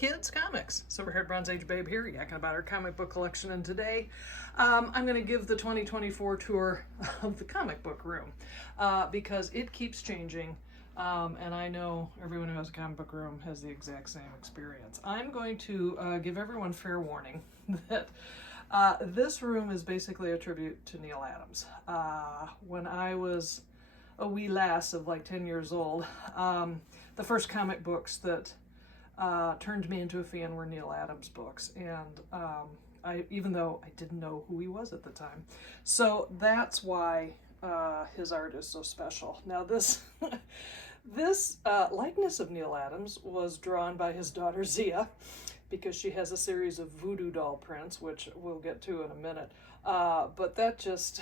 kids, comics. Silver-haired Bronze Age babe here, yakking about our comic book collection, and today I'm going to give the 2024 tour of the comic book room because it keeps changing, and I know everyone who has a comic book room has the exact same experience. I'm going to give everyone fair warning that this room is basically a tribute to Neal Adams. When I was a wee lass of like 10 years old, the first comic books that turned me into a fan were Neal Adams books, and even though I didn't know who he was at the time. So that's why his art is so special. Now this likeness of Neal Adams was drawn by his daughter Zia, because she has a series of voodoo doll prints, which we'll get to in a minute. But that just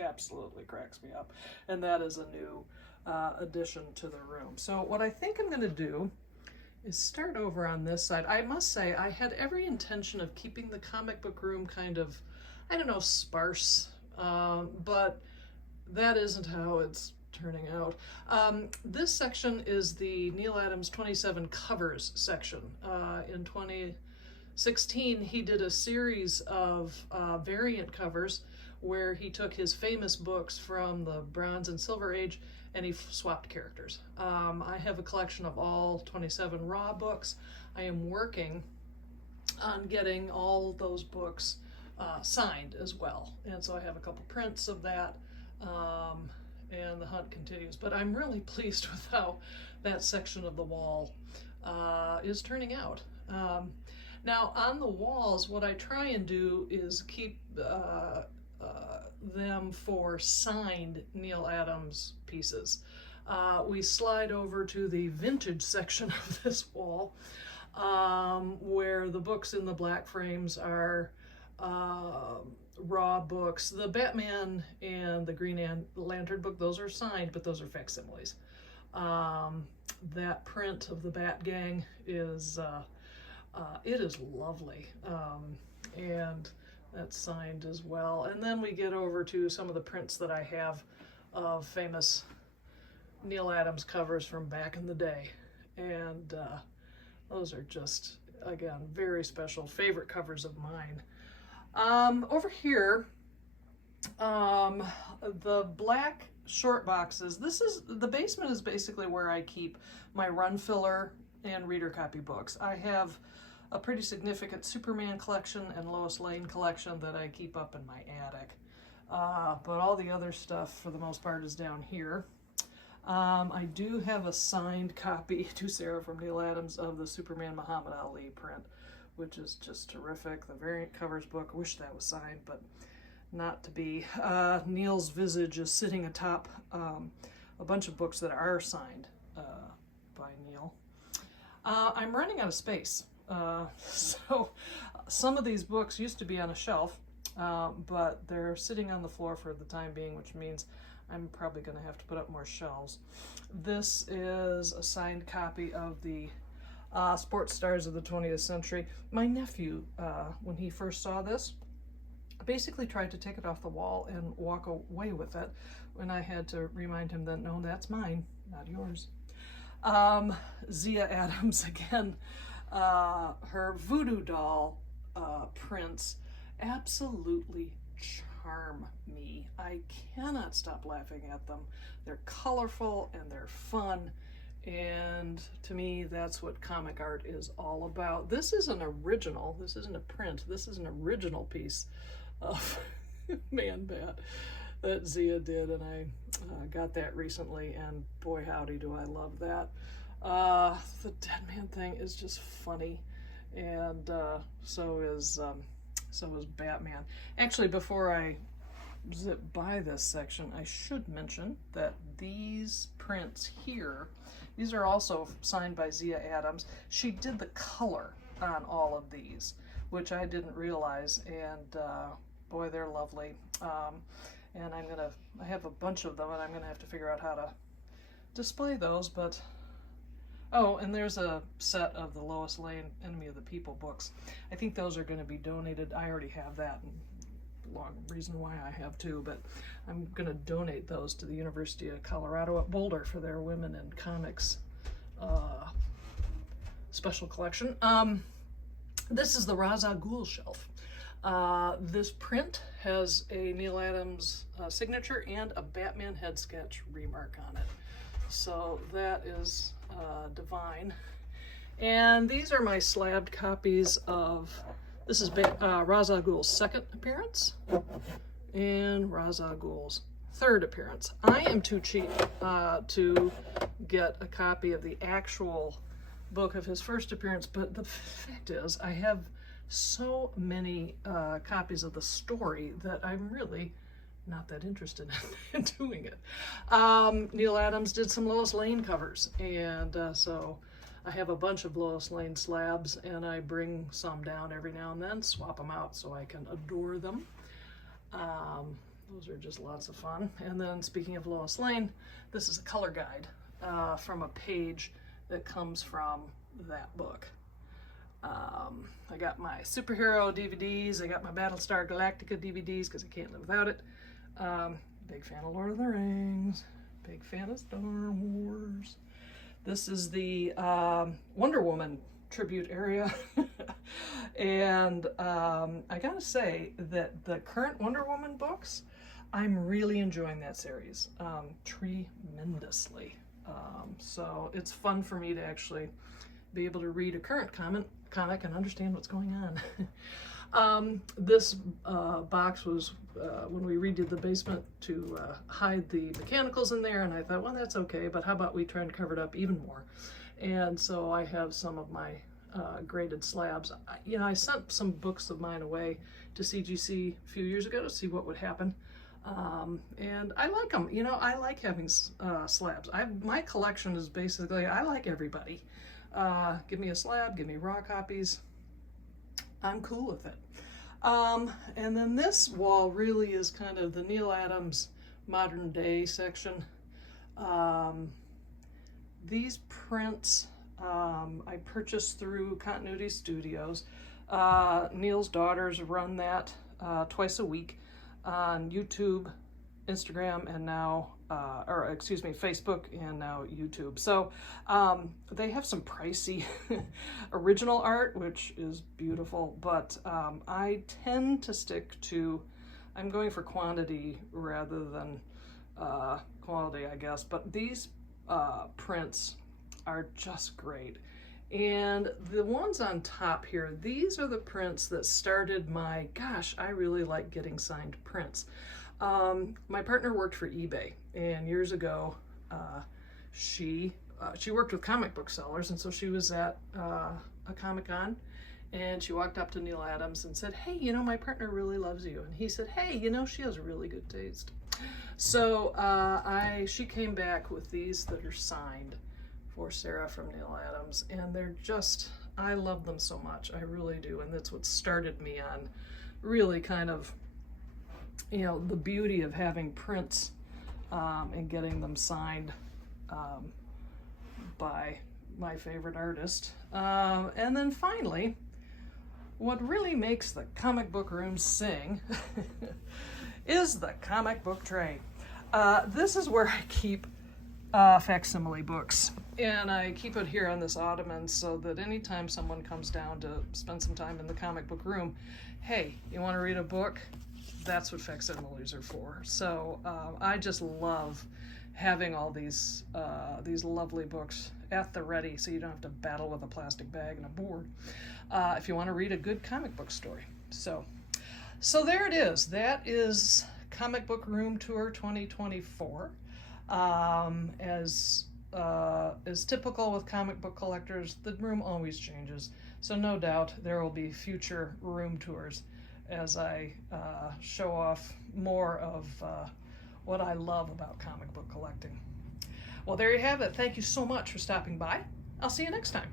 absolutely cracks me up. And that is a new addition to the room. So what I think I'm going to do is start over on this side. I must say, I had every intention of keeping the comic book room kind of, I don't know, sparse, but that isn't how it's turning out. This section is the Neal Adams 27 covers section. In 2016, he did a series of variant covers where he took his famous books from the Bronze and Silver Age and he swapped characters. I have a collection of all 27 raw books. I am working on getting all those books signed as well. And so I have a couple prints of that, and the hunt continues. But I'm really pleased with how that section of the wall is turning out. Now on the walls, what I try and do is keep them for signed Neal Adams pieces. We slide over to the vintage section of this wall, where the books in the black frames are raw books. The Batman and the Green Lantern book, those are signed, but those are facsimiles. That print of the Bat Gang is it is lovely, and that's signed as well. And then we get over to some of the prints that I have of famous Neal Adams covers from back in the day, and those are just, again, very special favorite covers of mine. Over here, the black short boxes, the basement is basically where I keep my run filler and reader copy books. I have a pretty significant Superman collection and Lois Lane collection that I keep up in my attic. But all the other stuff, for the most part, is down here. I do have a signed copy to Sarah from Neal Adams of the Superman Muhammad Ali print, which is just terrific. The variant covers book, I wish that was signed, but not to be. Neal's visage is sitting atop a bunch of books that are signed by Neal. I'm running out of space. So some of these books used to be on a shelf, but they're sitting on the floor for the time being, which means I'm probably going to have to put up more shelves. This is a signed copy of the Sports Stars of the 20th Century. My nephew, when he first saw this, basically tried to take it off the wall and walk away with it, when I had to remind him that, no, that's mine, not yours. Zia Adams, again, her voodoo doll prints absolutely charm me. I cannot stop laughing at them. They're colorful and they're fun, and to me that's what comic art is all about. This is an original, this isn't a print, this is an original piece of Man Bat that Zia did, and I got that recently, and boy howdy do I love that. The Dead Man thing is just funny, and so is Batman. Actually, before I zip by this section, I should mention that these prints here, these are also signed by Zia Adams. She did the color on all of these, which I didn't realize, and boy, they're lovely. And I have a bunch of them, and I'm gonna have to figure out how to display those, but oh, and there's a set of the Lois Lane Enemy of the People books. I think those are going to be donated. I already have that, and long reason why I have two, but I'm going to donate those to the University of Colorado at Boulder for their Women in Comics special collection. This is the Ra's al Ghul shelf. This print has a Neal Adams signature and a Batman head sketch remark on it. So that is divine. And these are my slabbed copies of, this is Ra's al Ghul's second appearance and Ra's al Ghul's third appearance. I am too cheap to get a copy of the actual book of his first appearance, but the fact is I have so many copies of the story that I'm really not that interested in doing it. Neal Adams did some Lois Lane covers, and so I have a bunch of Lois Lane slabs, and I bring some down every now and then, swap them out so I can adore them. Those are just lots of fun. And then speaking of Lois Lane, this is a color guide from a page that comes from that book. I got my superhero DVDs, I got my Battlestar Galactica DVDs because I can't live without it. Big fan of Lord of the Rings, big fan of Star Wars. This is the Wonder Woman tribute area. And I gotta say that the current Wonder Woman books, I'm really enjoying that series tremendously. So it's fun for me to actually be able to read a current comic and understand what's going on. This box was when we redid the basement to hide the mechanicals in there, and I thought, well, that's okay, but how about we try and cover it up even more? And so I have some of my graded slabs. I sent some books of mine away to CGC a few years ago to see what would happen. And I like them. I like having slabs. My collection is basically, I like everybody. Give me a slab, give me raw copies. I'm cool with it. And then this wall really is kind of the Neal Adams modern day section. These prints I purchased through Continuity Studios. Neal's daughters run that twice a week on YouTube, Instagram, and now, Facebook and now YouTube. So they have some pricey original art, which is beautiful, but I tend to stick to, I'm going for quantity rather than quality, I guess, but these prints are just great. And the ones on top here, these are the prints that started my, gosh, I really like getting signed prints. My partner worked for eBay, and years ago, she worked with comic book sellers, and so she was at a Comic-Con, and she walked up to Neal Adams and said, hey, my partner really loves you. And he said, hey, she has a really good taste. So she came back with these that are signed for Sarah from Neal Adams, and they're just, I love them so much. I really do, and that's what started me on really kind of, the beauty of having prints and getting them signed by my favorite artist. And then finally, what really makes the comic book room sing is the comic book tray. This is where I keep facsimile books, and I keep it here on this ottoman so that anytime someone comes down to spend some time in the comic book room, hey, you want to read a book? That's what facsimiles are for. So I just love having all these lovely books at the ready, so you don't have to battle with a plastic bag and a board if you want to read a good comic book story. So there it is. That is Comic Book Room Tour 2024. As is typical with comic book collectors, the room always changes. So no doubt there will be future room tours as I show off more of what I love about comic book collecting. Well, there you have it. Thank you so much for stopping by. I'll see you next time.